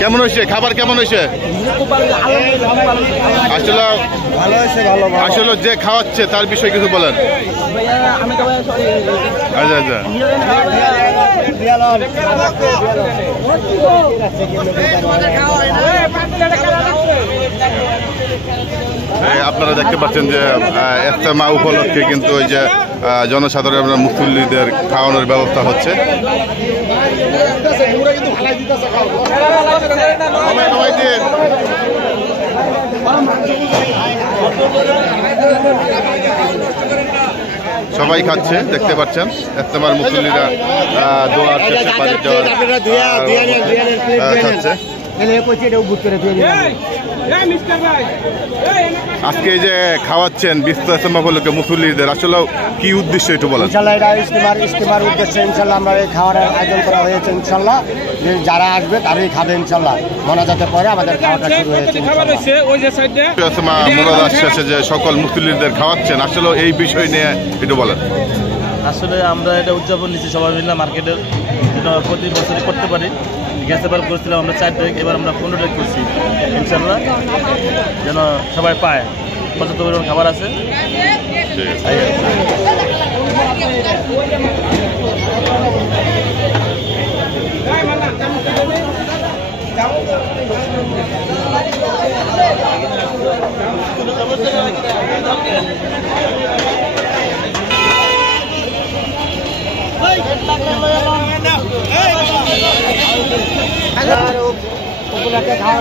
কেমন হয়েছে খাবার? কেমন হয়েছে? আসলে আসলে যে খাওয়াচ্ছে তার বিষয়ে কিছু বলেন। আচ্ছা আচ্ছা, আপনারা দেখতে পাচ্ছেন যে ইজতেমা উপলক্ষে কিন্তু ওই যে জনসাধারণ মুসল্লিদের খাওয়ানোর ব্যবস্থা হচ্ছে। সবাই খাচ্ছে, দেখতে পাচ্ছেন ইজতেমার মুসল্লিরা দোয়া শেষে পানি খাচ্ছে। আজকে যে খাওয়াচ্ছেন বিশ্ব ইজতেমা উপলক্ষে মুসল্লিদের, আসলে কি উদ্দেশ্য একটু বলেন। ইনশাল্লাহ এটা ইজতেমার উদ্দেশ্যে ইনশাল্লাহ আমরা এই খাওয়ার আয়োজন করা হয়েছে। ইনশাল্লাহ যে যারা আসবে তারাই খাবে ইনশাল্লাহ। মোনাজাতের পরে আমাদের খাওয়াটা শুরু হয়েছে। ইজতেমা মোনাজাত শেষে যে সকল মুসল্লিদের খাওয়াচ্ছেন, আসলে এই বিষয় নিয়ে একটু বলেন। আসলে আমরা এটা উদযাপন নিচ্ছি সবাই মিলে মার্কেটের, যেটা প্রতি বছরই করতে পারি। গ্যাস এবার করেছিলাম আমরা 4 তারিখ, এবার আমরা 15 তারিখ করছি। ইনশাল্লাহ যেন সবাই পায়, পর্যাপ্ত পরিমাণ খাবার আছে। খাওয়া